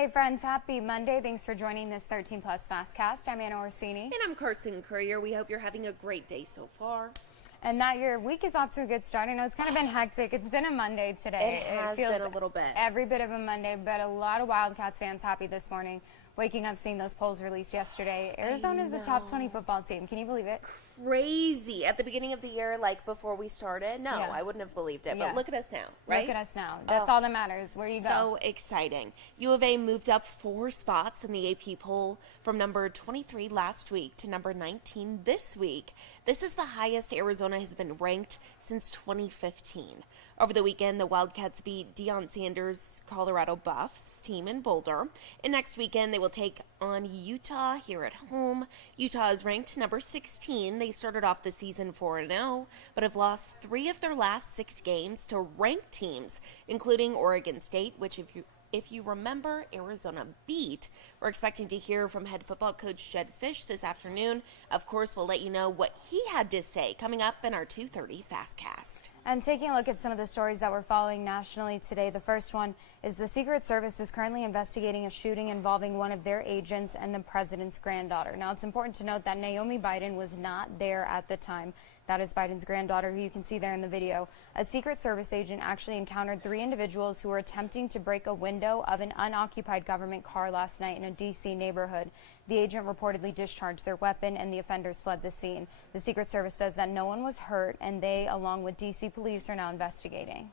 Hey friends, happy Monday. Thanks for joining this 13 Plus FastCast. I'm Anna Orsini. And I'm Carson Courier. We hope you're having a great day so far. And that your week is off to a good start. I know it's kind of been hectic. It's been a Monday today. It has feels been a little bit. Every bit of a Monday, but a lot of Wildcats fans happy this morning. Waking up seeing those polls released yesterday. Arizona is the top 20 football team. Can you believe it? Crazy. At the beginning of the year, like before we started, no, Yeah. I wouldn't have believed it. Yeah. But look at us now, right? Look at us now. That's all that matters. Where you go. So exciting. U of A moved up 4 spots in the AP poll from number 23 last week to number 19 this week. This is the highest Arizona has been ranked since 2015. Over the weekend, the Wildcats beat Deion Sanders' Colorado Buffs team in Boulder. And next weekend, they will take on Utah here at home. Utah is ranked number 16. They started off the season 4-0, but have lost 3 of their last 6 games to ranked teams, including Oregon State, which if you remember, Arizona beat. We're expecting to hear from head football coach Jedd Fisch this afternoon. Of course, we'll let you know what he had to say coming up in our 2:30 FastCast. And taking a look at some of the stories that we're following nationally today, the first one is the Secret Service is currently investigating a shooting involving one of their agents and the president's granddaughter. Now, it's important to note that Naomi Biden was not there at the time. That is Biden's granddaughter, who you can see there in the video. A Secret Service agent actually encountered 3 individuals who were attempting to break a window of an unoccupied government car last night in a D.C. neighborhood. The agent reportedly discharged their weapon and the offenders fled the scene. The Secret Service says that no one was hurt, and they, along with D.C. police, are now investigating.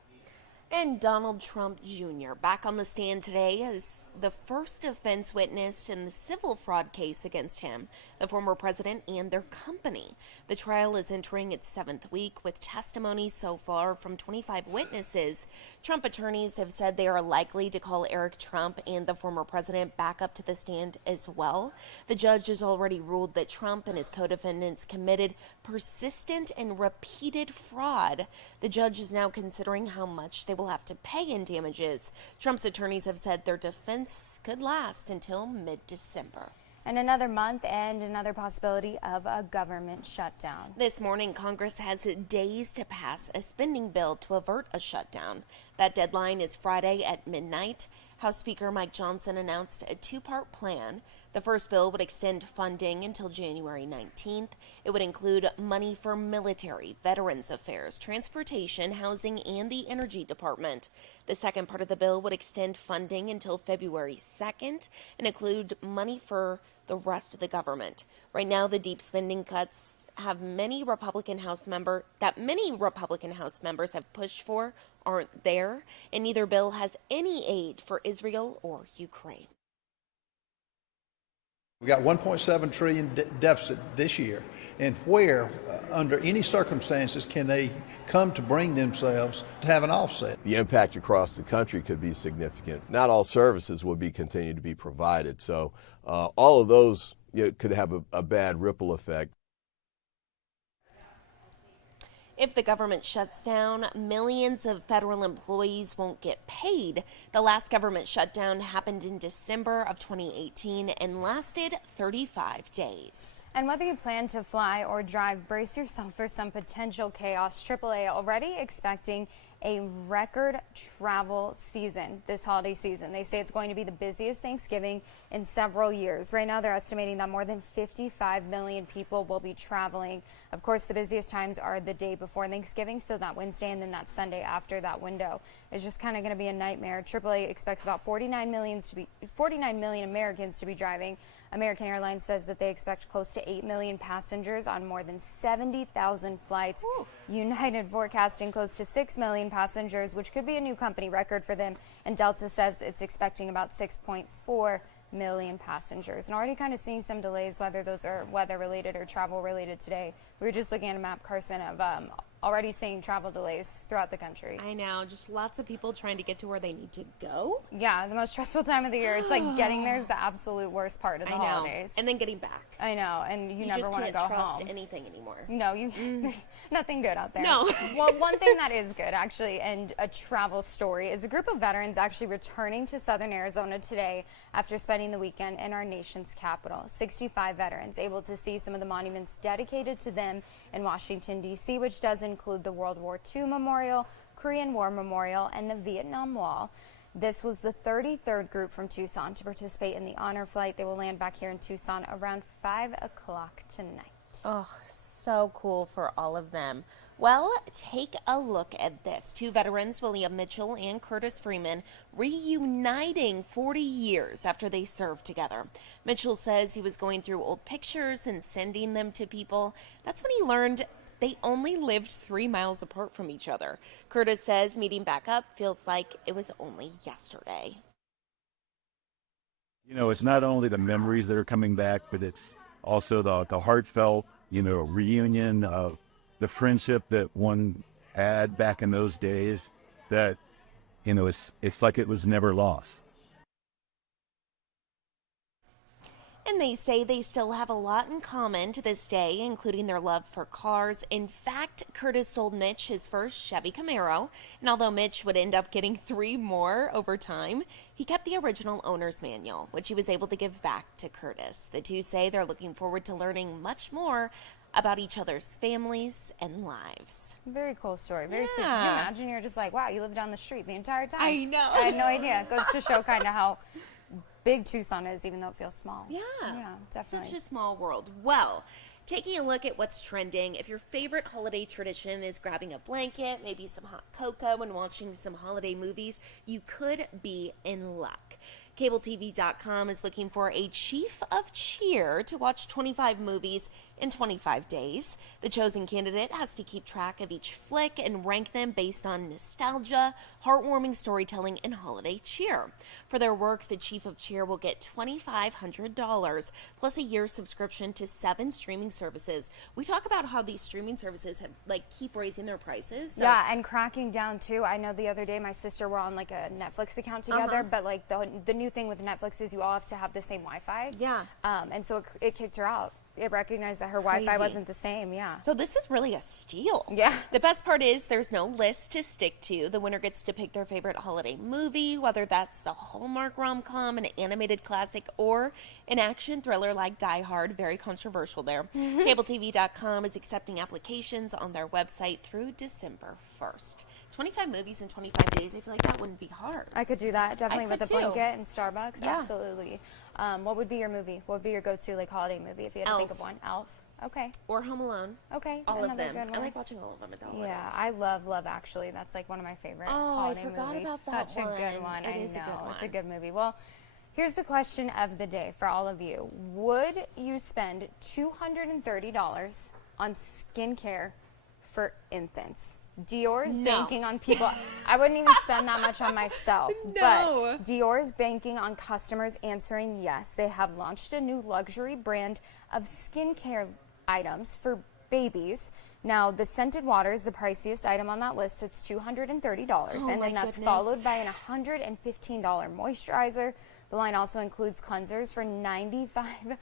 And Donald Trump Jr. back on the stand today as the first defense witness in the civil fraud case against him, the former president and their company. The trial is entering its 7th week with testimony so far from 25 witnesses. Trump attorneys have said they are likely to call Eric Trump and the former president back up to the stand as well. The judge has already ruled that Trump and his co-defendants committed persistent and repeated fraud. The judge is now considering how much they will have to pay in damages. Trump's attorneys have said their defense could last until mid-December. And another month and another possibility of a government shutdown. This morning, Congress has days to pass a spending bill to avert a shutdown. That deadline is Friday at midnight. House Speaker Mike Johnson announced a 2-part plan. The first bill would extend funding until January 19th. It would include money for military, veterans affairs, transportation, housing, and the energy department. The second part of the bill would extend funding until February 2nd and include money for the rest of the government. Right now, the deep spending cuts many Republican House members have pushed for aren't there, and neither bill has any aid for Israel or Ukraine. We got $1.7 trillion deficit this year, and where, under any circumstances, can they come to bring themselves to have an offset? The impact across the country could be significant. Not all services will be continued to be provided, so all of those could have a bad ripple effect. If the government shuts down, millions of federal employees won't get paid. The last government shutdown happened in December of 2018 and lasted 35 days. And whether you plan to fly or drive, brace yourself for some potential chaos. AAA already expecting a record travel season this holiday season. They say it's going to be the busiest Thanksgiving in several years. Right now, they're estimating that more than 55 million people will be traveling. Of course, the busiest times are the day before Thanksgiving, so that Wednesday and then that Sunday after that window is just kind of going to be a nightmare. AAA expects about 49 million Americans to be driving. American Airlines says that they expect close to 8 million passengers on more than 70,000 flights. Ooh. United forecasting close to 6 million passengers, which could be a new company record for them. And Delta says it's expecting about 6.4 million passengers. And already kind of seeing some delays, whether those are weather related or travel related today. We were just looking at a map, Carson, of already seeing travel delays throughout the country. I know, just lots of people trying to get to where they need to go. Yeah, the most stressful time of the year. It's like getting there is the absolute worst part of the holidays. And then getting back. I know, and you never want to go home. You just can't trust home. anything anymore. No, there's nothing good out there. No. Well, one thing that is good, actually, and a travel story, is a group of veterans actually returning to southern Arizona today after spending the weekend in our nation's capital. 65 veterans able to see some of the monuments dedicated to them in Washington, D.C., which does include the World War II Memorial, Korean War Memorial, and the Vietnam Wall. This was the 33rd group from Tucson to participate in the honor flight. They will land back here in Tucson around 5 o'clock tonight. Oh, so cool for all of them. Well, take a look at this. Two veterans, William Mitchell and Curtis Freeman, reuniting 40 years after they served together. Mitchell says he was going through old pictures and sending them to people. That's when he learned they only lived 3 miles apart from each other. Curtis says meeting back up feels like it was only yesterday. You know, it's not only the memories that are coming back, but it's also the heartfelt, reunion of the friendship that one had back in those days that, it's like it was never lost. And they say they still have a lot in common to this day, including their love for cars. In fact, Curtis sold Mitch his first Chevy Camaro, and although Mitch would end up getting 3 more over time, he kept the original owner's manual, which he was able to give back to Curtis. The two say they're looking forward to learning much more about each other's families and lives. Very cool story. Very sweet. Can you imagine? You're just like, wow, you lived down the street the entire time. I know. I had no idea. It goes to show kind of how big Tucson is, even though it feels small. Yeah, Definitely. Such a small world. Well, taking a look at what's trending, if your favorite holiday tradition is grabbing a blanket, maybe some hot cocoa and watching some holiday movies, you could be in luck. CableTV.com is looking for a chief of cheer to watch 25 movies in 25 days. The chosen candidate has to keep track of each flick and rank them based on nostalgia, heartwarming storytelling, and holiday cheer. For their work, the chief of cheer will get $2,500 plus a year's subscription to 7 streaming services. We talk about how these streaming services have keep raising their prices. So. Yeah, and cracking down too. I know the other day my sister were on a Netflix account together, but the new thing with Netflix is you all have to have the same Wi-Fi. Yeah. And so it kicked her out. It recognized that her Wi-Fi wasn't the same. Yeah. So this is really a steal. Yeah. The best part is there's no list to stick to. The winner gets to pick their favorite holiday movie, whether that's a Hallmark rom-com, an animated classic, or an action thriller like Die Hard. Very controversial there. CableTV.com is accepting applications on their website through December 1st. 25 movies in 25 days, I feel like that wouldn't be hard. I could do that, definitely with a could too. blanket and Starbucks. Yeah. Absolutely. What would be your movie? What would be your go-to holiday movie if you had to think of one? Elf. Okay. Or Home Alone. Okay. All of another them. good I one. like watching all of them at the holidays. Yeah, I love Love Actually. That's one of my favorite Oh, holiday I forgot movies. about that Such a good one. It I is know. a good one. It's a good movie. Well, here's the question of the day for all of you. Would you spend $230 on skincare for infants? Dior is banking on people. I wouldn't even spend that much on myself. No. But Dior is banking on customers answering yes. They have launched a new luxury brand of skincare items for babies. Now, the scented water is the priciest item on that list. It's $230. And then that's followed by an $115 moisturizer. The line also includes cleansers for $95.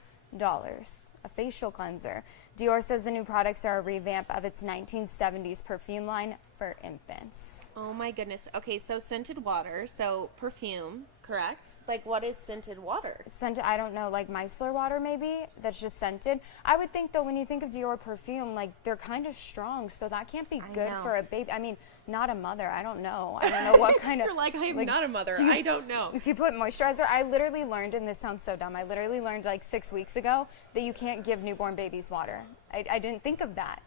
A facial cleanser. Dior says the new products are a revamp of its 1970s perfume line for infants. Oh my goodness. Okay, so scented water, so perfume, correct? What is scented water? Scented, I don't know, micellar water maybe, that's just scented. I would think though, when you think of Dior perfume, they're kind of strong, so that can't be good for a baby. I mean, not a mother, I don't know. I don't know what kind of... You're I am not a mother, I don't know. If you put moisturizer, I literally learned, and this sounds so dumb, I literally learned 6 weeks ago that you can't give newborn babies water. I didn't think of that.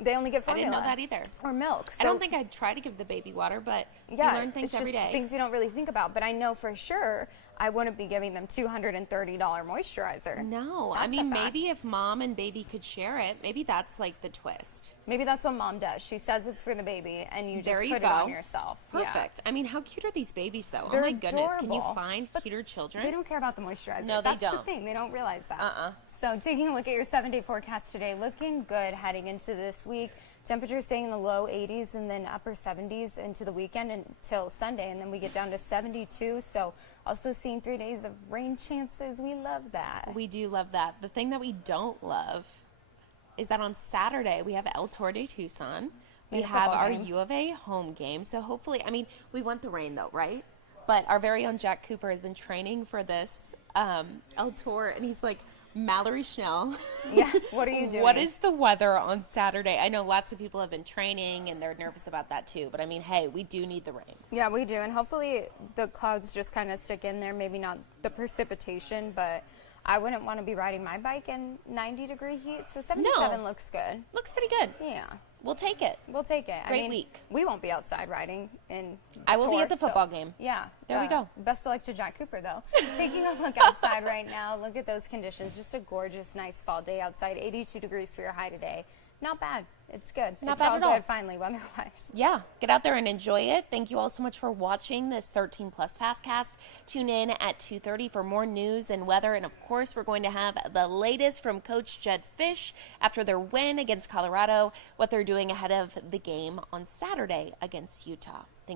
They only get formula. I didn't know that either. Or milk. So I don't think I'd try to give the baby water, but you learn things every day. Things you don't really think about. But I know for sure I wouldn't be giving them $230 moisturizer. No, That's I mean, a fact. maybe if mom and baby could share it, maybe that's the twist. Maybe that's what mom does. She says it's for the baby, and you just There you put go. it on yourself. Perfect. I mean, how cute are these babies, though? They're oh my goodness. Can you adorable. find But cuter children? They don't care about the moisturizer. No, they That's don't. the thing. They don't realize that. So taking a look at your 7-day forecast today, looking good heading into this week. Temperatures staying in the low 80s and then upper 70s into the weekend until Sunday, and then we get down to 72. So also seeing 3 days of rain chances. We love that. We do love that. The thing that we don't love is that on Saturday we have El Tour de Tucson. We And a have football our game. U of A home game. So hopefully, I mean, we want the rain though, right? But our very own Jack Cooper has been training for this El Tour, and he's Mallory Schnell. Yeah, what are you doing? What is the weather on Saturday? I know lots of people have been training and they're nervous about that too, but I mean, hey, we do need the rain. Yeah, we do, and hopefully the clouds just kind of stick in there. Maybe not the precipitation, but I wouldn't want to be riding my bike in 90-degree heat, so 77 looks good. Looks pretty good. Yeah. We'll take it. We'll take it. Great week. We won't be outside riding in I will be Tour, at the football game. Yeah. There we go. Best of luck to Jack Cooper, though. Taking a look outside right now, look at those conditions. Just a gorgeous, nice fall day outside. 82 degrees for your high today. Not bad. It's good. Not it's bad all at good, all. finally, weather-wise. Yeah, get out there and enjoy it. Thank you all so much for watching this 13 Plus FastCast. Tune in at 2:30 for more news and weather. And of course, we're going to have the latest from Coach Jed Fish after their win against Colorado, what they're doing ahead of the game on Saturday against Utah. Thanks.